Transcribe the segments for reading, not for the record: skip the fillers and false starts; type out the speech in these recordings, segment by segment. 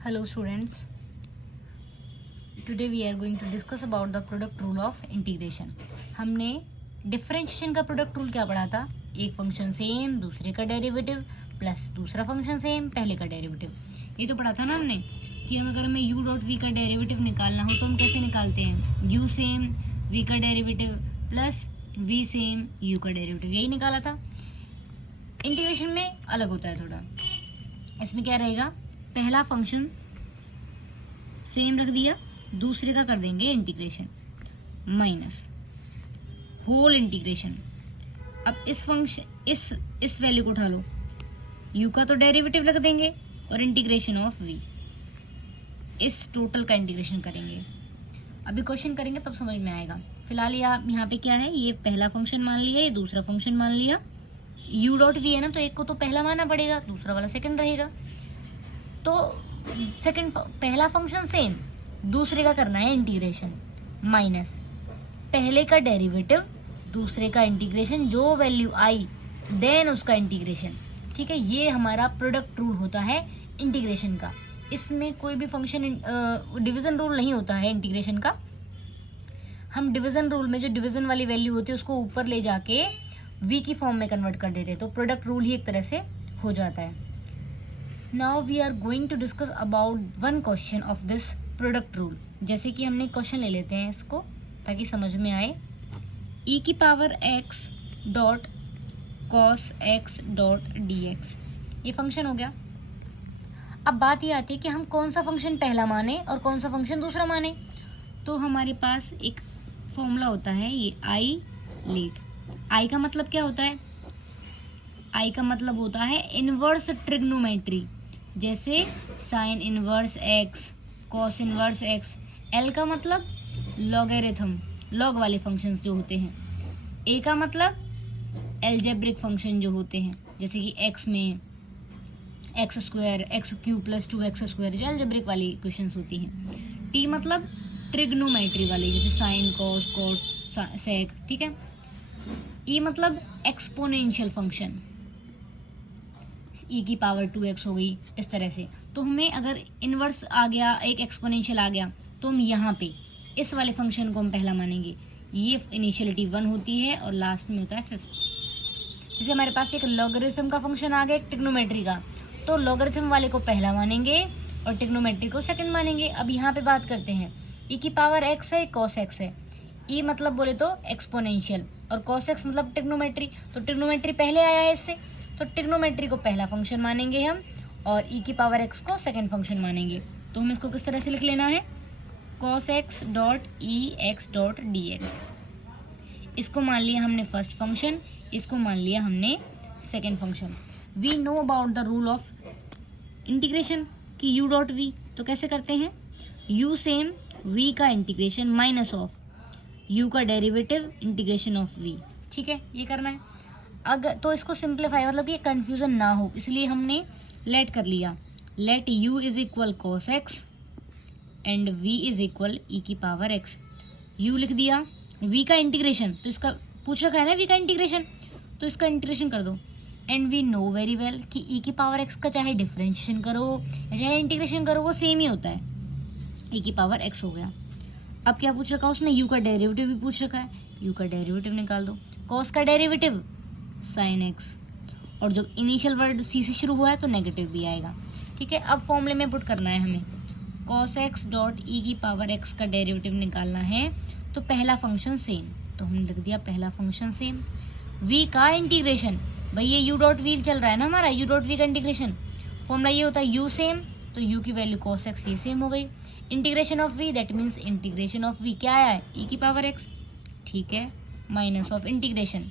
Hello students, today we are going to discuss about the product rule of integration. हमने differentiation का product rule क्या पढ़ा था? एक फंक्शन सेम, दूसरे का डेरिवेटिव प्लस दूसरा फंक्शन सेम, पहले का डेरिवेटिव। ये तो पढ़ा था ना हमने कि हम अगर हमें u डॉट वी का डेरिवेटिव निकालना हो तो हम कैसे निकालते हैं? u सेम v का derivative plus v same u का डेरिवेटिव, यही निकाला था। इंटीग्रेशन में अलग होता है थोड़ा। इसमें क्या रहेगा, पहला फंक्शन सेम रख दिया, दूसरे का कर देंगे इंटीग्रेशन माइनस होल इंटीग्रेशन। अब इस फंक्शन इस वैल्यू को उठा लो, u का तो डेरिवेटिव रख देंगे और इंटीग्रेशन ऑफ v, इस टोटल का इंटीग्रेशन करेंगे। अभी क्वेश्चन करेंगे तब समझ में आएगा। फिलहाल यहाँ पे क्या है, ये पहला फंक्शन मान लिया, ये दूसरा फंक्शन मान लिया। u डॉट वी है ना, तो एक को तो पहला मानना पड़ेगा, दूसरा वाला सेकंड रहेगा। तो सेकंड पहला फंक्शन सेम, दूसरे का करना है इंटीग्रेशन माइनस पहले का डेरिवेटिव, दूसरे का इंटीग्रेशन, जो वैल्यू आई देन उसका इंटीग्रेशन। ठीक है, ये हमारा प्रोडक्ट रूल होता है इंटीग्रेशन का। इसमें कोई भी फंक्शन डिवीजन रूल नहीं होता है इंटीग्रेशन का। हम डिवीजन रूल में जो डिवीजन वाली वैल्यू होती है उसको ऊपर ले जाके v की फॉर्म में कन्वर्ट कर देते हैं, तो प्रोडक्ट रूल ही एक तरह से हो जाता है। Now we are going to discuss about one question of this product rule. जैसे कि हमने क्वेश्चन ले लेते हैं इसको ताकि समझ में आए। e की power x dot cos x dot dx, ये फंक्शन हो गया। अब बात ये आती है कि हम कौन सा फंक्शन पहला माने और कौन सा फंक्शन दूसरा माने। तो हमारे पास एक फॉर्मूला होता है, ये आई लेट। आई का मतलब क्या होता है? आई का मतलब होता है इनवर्स ट्रिग्नोमेट्री, जैसे sine inverse x, cos inverse x. L का मतलब लॉगरिथम, लॉग वाले फंक्शंस जो होते हैं। ए का मतलब एल्जेब्रिक फंक्शन जो होते हैं, जैसे कि एक्स में x square, x cube plus 2x square, जो एल्जेब्रिक वाली इक्वेशंस होती हैं। टी मतलब ट्रिग्नोमेट्री वाली, जैसे साइन, कॉस, कोट, सेक। ठीक है। ई मतलब एक्सपोनेंशियल फंक्शन, ई की पावर 2x हो गई, इस तरह से। तो हमें अगर इनवर्स आ गया, एक एक्सपोनेंशियल आ गया, तो हम यहाँ पे इस वाले फंक्शन को हम पहला मानेंगे। ये इनिशियलिटी 1 होती है और लास्ट में होता है 5। जैसे हमारे पास एक लॉगरिथम का फंक्शन आ गया, एक ट्रिग्नोमेट्री का, तो लॉगरिथम वाले को पहला मानेंगे और ट्रिग्नोमेट्री को सेकंड मानेंगे। अब यहाँ पे बात करते हैं, ई की पावर x है, कॉस x है। ई मतलब बोले तो एक्सपोनेंशियल और कॉस x मतलब ट्रिग्नोमेट्री, तो ट्रिग्नोमेट्री पहले आया है इससे, तो ट्रिग्नोमेट्री को पहला फंक्शन मानेंगे हम और ई की पावर x को सेकंड फंक्शन मानेंगे। तो हम इसको किस तरह से लिख लेना है, cos x dot e x dot d x. इसको मान लिया हमने फर्स्ट फंक्शन, इसको मान लिया हमने second function. We know about the rule of integration कि u डॉट वी, तो कैसे करते हैं, u सेम v का इंटीग्रेशन माइनस ऑफ u का डेरिवेटिव इंटीग्रेशन ऑफ v। ठीक है, ये करना है। अगर तो इसको सिंप्लीफाई, मतलब ये कंफ्यूजन ना हो, इसलिए हमने लेट कर लिया। Let u is equal cos x and v is equal e की पावर x। u लिख दिया, v का इंटीग्रेशन, तो इसका पूछ रखा है ना v का इंटीग्रेशन, तो इसका इंटीग्रेशन कर दो। And we know very well कि e की पावर x का चाहे डिफरेंशिएशन करो या चाहे इंटीग्रेशन करो, वो सेम ही होता है, e की पावर x हो गया। अब क्या पूछ रखा है उसमें, u का डेरिवेटिव भी पूछ रखा है, u का डेरिवेटिव निकाल दो। cos का डेरिवेटिव sin x, और जब इनिशियल वर्ड c से शुरू हुआ है तो नेगेटिव भी आएगा। ठीक है, अब फॉर्मूले में पुट करना है हमें, cos x डॉट e की पावर x का डेरिवेटिव निकालना है। तो पहला फंक्शन सेम, तो हमने लिख दिया पहला फंक्शन सेम। v का इंटीग्रेशन, भाई ये u डॉट वी चल रहा है ना हमारा, u डॉट वी का इंटीग्रेशन फॉर्मूला ये होता है u सेम, तो u की वैल्यू cos x ये सेम हो गई। Integration of v, that means integration of v क्या आया है, e की पावर x। ठीक है, माइनस ऑफ इंटीग्रेशन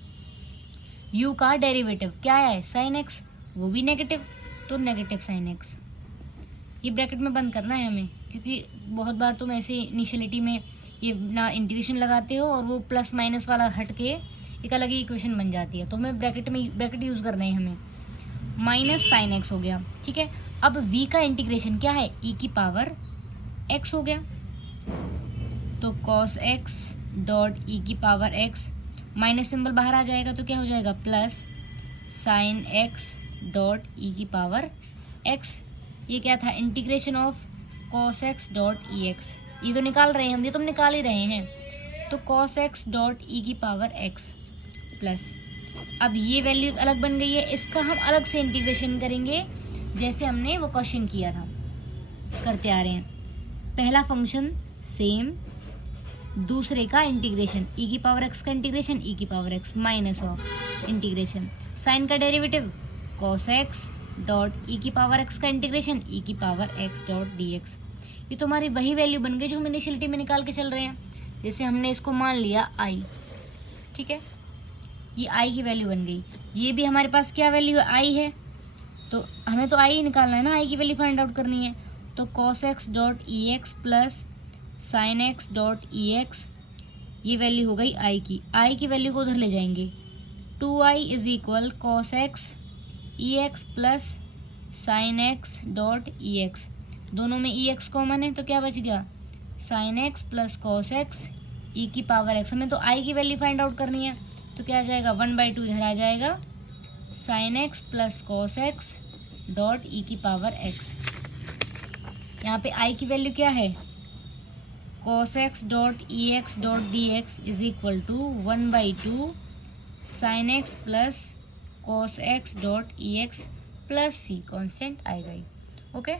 u का डेरिवेटिव क्या आया है, sin x, वो भी नेगेटिव, तो नेगेटिव sin x। ये ब्रैकेट में बंद करना है हमें, क्योंकि बहुत बार तुम ऐसे इनिशियलिटी में ये ना इंटीग्रेशन लगाते हो और वो प्लस माइनस वाला हट के एक अलग ही इक्वेशन बन जाती है, तो हमें ब्रैकेट यूज करना है हमें। माइनस साइन एक्स हो गया। ठीक है, अब v का इंटीग्रेशन क्या है, e की पावर x हो गया, तो cos x डॉट e की पावर x, माइनस सिंबल बाहर आ जाएगा तो क्या हो जाएगा, प्लस साइन x डॉट ई की पावर x। ये क्या था, integration of cos x dot e x, ये तो निकाल रहे हैं हम, ये तो हम निकाल ही रहे हैं, तो cos x डॉट ई की पावर x प्लस, अब ये वैल्यू अलग बन गई है, इसका हम अलग से इंटीग्रेशन करेंगे जैसे हमने वो क्वेश्चन किया था, करते आ रहे हैं। पहला फंक्शन सेम, दूसरे का इंटीग्रेशन, e की पावर x का इंटीग्रेशन e की power x minus of integration sine का derivative cos x dot e की पावर x का इंटीग्रेशन e की पावर x डॉट dx। ये तो हमारी वही वैल्यू बन गई जो हम इनिशियलिटी में निकाल के चल रहे हैं। जैसे हमने इसको मान लिया i, ठीक है, ये i की वैल्यू बन गई, ये भी हमारे पास क्या वैल्यू है, i है, तो हमें तो i ही निकालना है ना, i की वैल्यू फाइंड आउट करनी है, तो cos x dot e x plus sine x dot e x, ये वैल्यू हो गई i की, i की वैल्यू को उधर ले जाएंगे, 2i is equal cos x E x plus sine x dot e x, दोनों में ई एक्स कॉमन है तो क्या बच गया, sine x plus cos x e की पावर एक्स। हमें तो आई की वैल्यू फाइंड आउट करनी है, तो क्या आ जाएगा, 1/2 इधर आ जाएगा, sign x plus cos x dot E की पावर एक्स। यहाँ पे आई की वैल्यू क्या है, cos x dot e x dot d x is equal to 1/2 sine x plus cos x dot e x plus c, constant आएगा ही, okay.